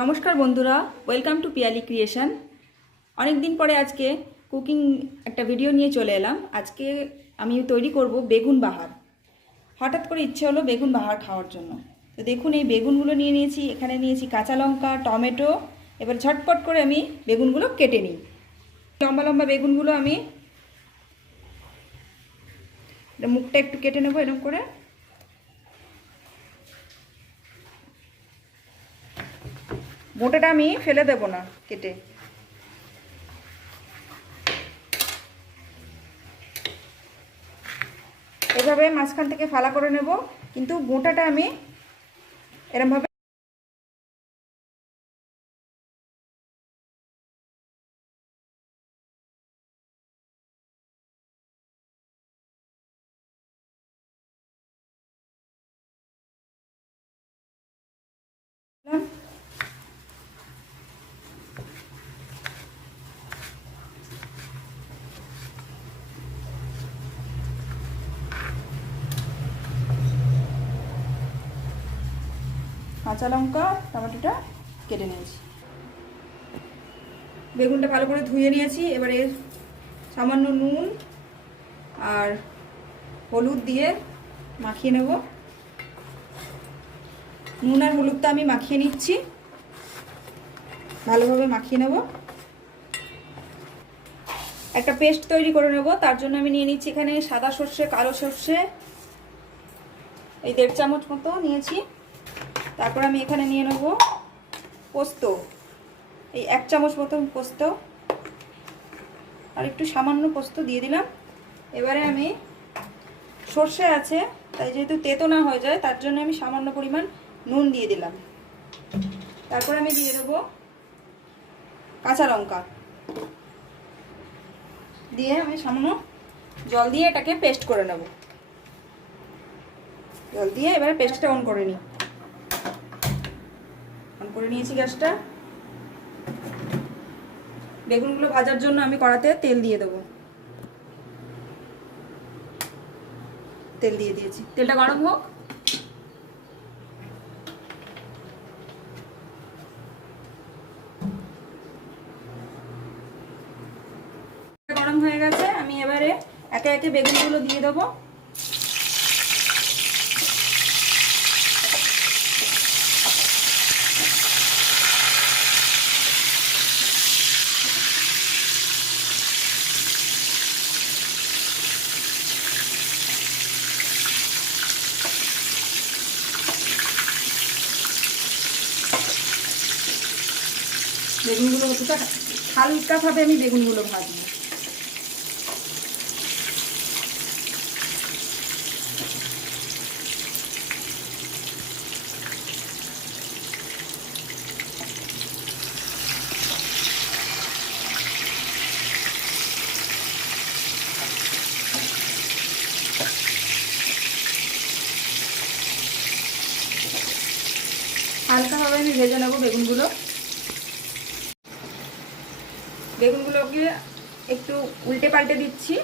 নমস্কার বন্ধুরা, welcome to Piyali creation. অনেক দিন পরে আজকে কুকিং একটা ভিডিও নিয়ে চলে এলাম। আজকে আমি তৈরি করব বেগুন বাহার। হঠাৎ করে ইচ্ছে হলো বেগুন বাহার খাওয়ার জন্য। তো দেখুন, এই বেগুনগুলো নিয়ে নিয়েছি। এখানে নিয়েছি কাঁচা লঙ্কা, টমেটো। এবার ঝটপট করে আমি বেগুনগুলো কেটে নিই। লম্বা লম্বা বেগুনগুলো আমি মুখটা একটু কেটে নেবো এরকম করে। বোঁটাটা আমি ফেলে দেব না, কেটে এভাবে মাঝখান থেকে ফালা করে নেব, কিন্তু বোঁটাটা আমি এরমভাবে কাঁচা লঙ্কা টমেটোটা কেটে নিয়েছি। বেগুনটা ভালো করে ধুয়ে নিয়েছি। এবারে সামান্য নুন আর হলুদ দিয়ে মাখিয়ে নেব। নুন আর হলুদটা আমি মাখিয়ে নিচ্ছি, ভালোভাবে মাখিয়ে নেব। একটা পেস্ট তৈরি করে নেব। তার জন্য আমি নিয়ে নিচ্ছি এখানে সাদা সর্ষে, কালো সর্ষে, এই 1.5 চামচ মতো নিয়েছি। তারপর আমি এখানে নিয়ে নেব পোস্ত, এই 1 চামচ মতো পোস্ত, আর একটু সামান্য পোস্ত দিয়ে দিলাম। এবারে আমি সর্ষে আছে, তাই যেহেতু তেতো না হয়ে যায় তার জন্য আমি সামান্য পরিমাণ নুন দিয়ে দিলাম। তারপর আমি দিয়ে দেবো কাঁচা লঙ্কা, দিয়ে আমি সামান্য জল দিয়ে এটাকে পেস্ট করে নেব। জল দিয়ে এবারে পেস্টটা অন করে নিই। অন করে নিয়েছি গ্যাসটা। বেগুনগুলো ভাজার জন্য আমি কড়াতে তেল দিয়ে দেবো। তেল দিয়ে দিয়েছি, তেলটা গরম হোক। গরম হয়ে গেছে, আমি এবারে একে একে বেগুনগুলো দিয়ে দেবো। বেগুনগুলো হালকাভাবে আমি বেগুনগুলো ভাজবো। হালকাভাবে আমি ভেজে নেবো বেগুনগুলো। বেগুনগুলোকে একটু উল্টে পাল্টে দিচ্ছি।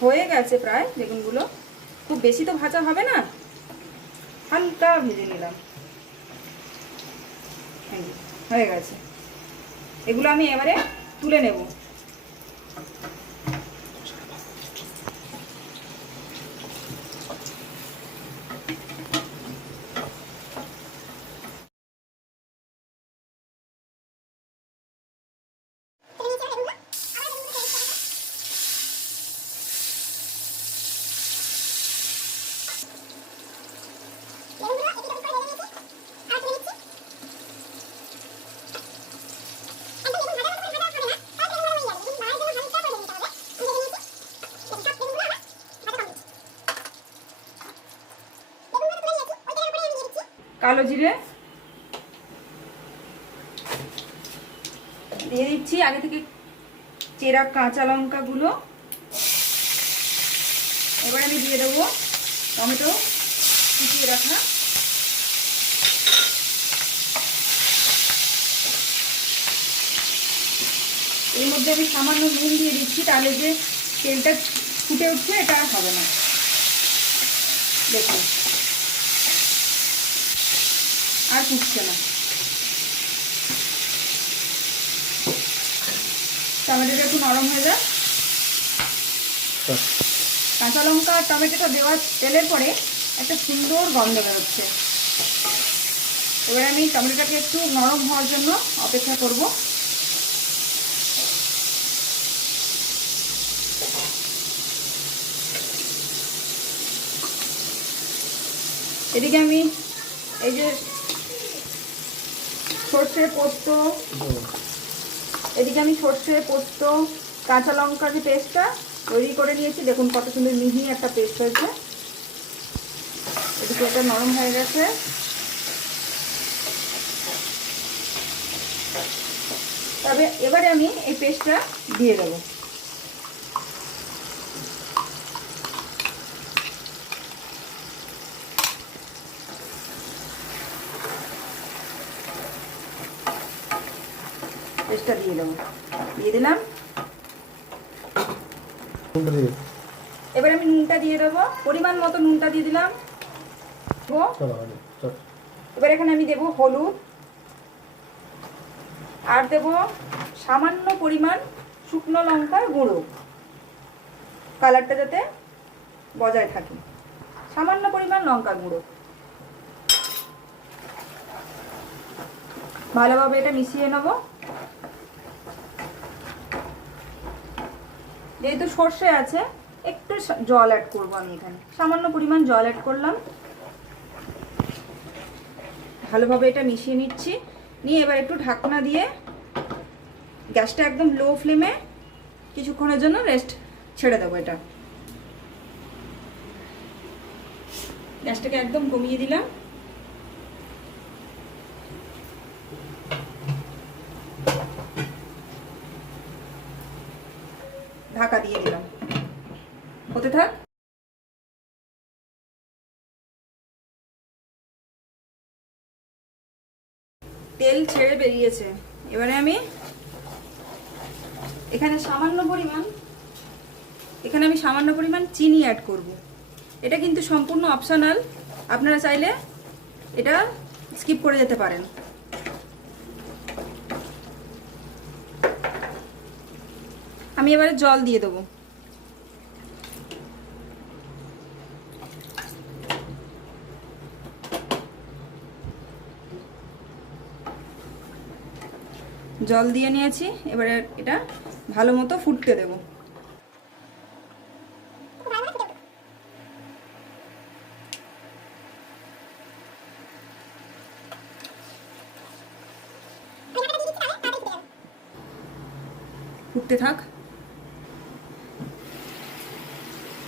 হয়ে গেছে প্রায় বেগুনগুলো, খুব বেশি তো ভাজা হবে না, হালকা ভেজে নিলাম। হয়ে গেছে, এগুলো আমি এবারে তুলে নেব। কালো জিরে দিয়ে দিচ্ছি, আগে থেকে চেরা কাঁচা লঙ্কাগুলো। এবার আমি দিয়ে দেবো টমেটো কুচিয়ে রাখা। এর মধ্যে আমি সামান্য নুন দিয়ে দিচ্ছি, তাহলে যে তেলটা ফুটে উঠছে এটা আর হবে না। দেখুন আর ফুটছে না। টমেটোটা একটু নরম হয়ে যায়। কাঁচা লঙ্কা আর টমেটোটা দেওয়ার তেলের পরে একটা সুন্দর গন্ধ বেরোচ্ছে। এবার আমি টমেটোটাকে একটু নরম হওয়ার জন্য অপেক্ষা করব। এদিকে আমি এই যে সর্ষে পোস্ত, কাঁচা লঙ্কা যে পেস্টটা তৈরি করে নিয়েছি, দেখুন কত সুন্দর মিহি একটা পেস্ট হয়েছে। এদিকে এটা নরম হয়ে গেছে। তবে এবারে আমি এই পেস্টটা দিয়ে দেবো। পেস্টটা দিয়ে দেবো, দিয়ে দিলাম। এবার আমি নুনটা দিয়ে দেবো, পরিমাণ মতো নুনটা দিয়ে দিলাম। এবার এখানে আমি দেবো হলুদ, আর দেবো সামান্য পরিমাণ শুকনো লঙ্কার গুঁড়ো, কালারটা যাতে বজায় থাকে। সামান্য পরিমাণ লঙ্কার গুঁড়ো। ভালোভাবে এটা মিশিয়ে নেব। যেহেতু সর্ষে আছে, একটু জল অ্যাড করবো আমি এখানে, সামান্য পরিমাণ জল অ্যাড করলাম। ভালোভাবে এটা মিশিয়ে নিচ্ছি। নিয়ে এবার একটু ঢাকনা দিয়ে গ্যাসটা একদম লো ফ্লেমে কিছুক্ষণের জন্য রেস্ট ছেড়ে দেবো। এটা গ্যাসটাকে একদম কমিয়ে দিলাম। ঢাকা দিয়ে দিলাম, হতে থাক। তেল ছেড়ে বেরিয়েছে। এবারে আমি এখানে সামান্য পরিমাণ চিনি অ্যাড করব। এটা কিন্তু সম্পূর্ণ অপশনাল, আপনারা চাইলে এটা স্কিপ করে যেতে পারেন। আমি এবারে জল দিয়ে দেবো। জল দিয়ে নিয়েছি, এবারে এটা ভালো মতো ফুটতে দেব। ফুটতে থাক,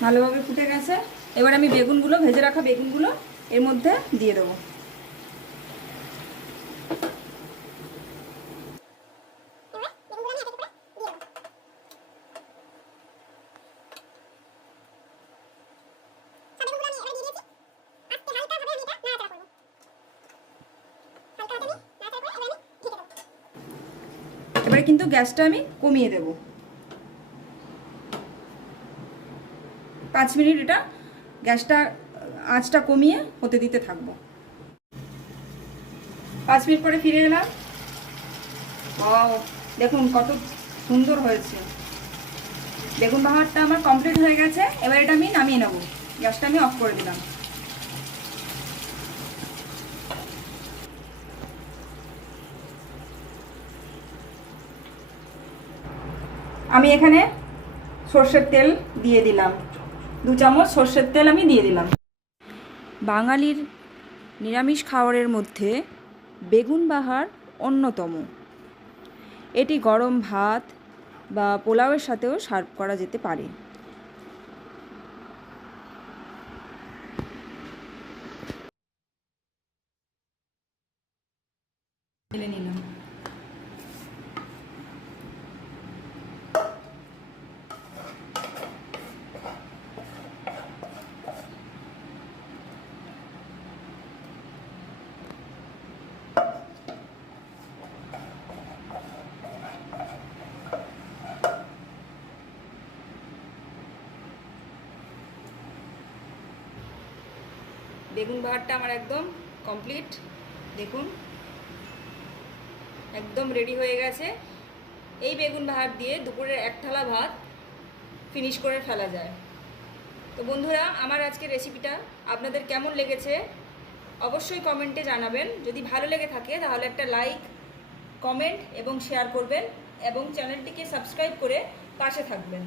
ভালোভাবে ফুটে গেছে। এবার আমি বেগুনগুলো, ভেজে রাখা বেগুনগুলো এর মধ্যে দিয়ে দেবো। এবারে কিন্তু গ্যাসটা আমি কমিয়ে দেব। 5 মিনিট এটা গ্যাসটা আঁচটা কমিয়ে হতে দিতে থাকবো। 5 মিনিট পরে ফিরে এলাম। দেখুন কত সুন্দর হয়েছে। বেগুন বাহারটা আমার কমপ্লিট হয়ে গেছে। এবার এটা আমি নামিয়ে নেব। গ্যাসটা আমি অফ করে দিলাম। আমি এখানে সর্ষের তেল দিয়ে দিলাম, 2 চামচ সর্ষের তেল আমি দিয়ে দিলাম। বাঙালির নিরামিষ খাবারের মধ্যে বেগুন বাহার অন্যতম। এটি গরম ভাত বা পোলাওয়ের সাথেও সার্ভ করা যেতে পারে। ঢেলে নিলাম। বেগুন বাহারটা আমার একদম কমপ্লিট। দেখুন একদম রেডি হয়ে গেছে। এই বেগুন বাহার দিয়ে দুপুরের এক থালা ভাত ফিনিশ করে ফেলা যায়। তো বন্ধুরা, আমার আজকের রেসিপিটা আপনাদের কেমন লেগেছে অবশ্যই কমেন্টে জানাবেন। যদি ভালো লেগে থাকে তাহলে একটা লাইক, কমেন্ট এবং শেয়ার করবেন এবং চ্যানেলটিকে সাবস্ক্রাইব করে পাশে থাকবেন।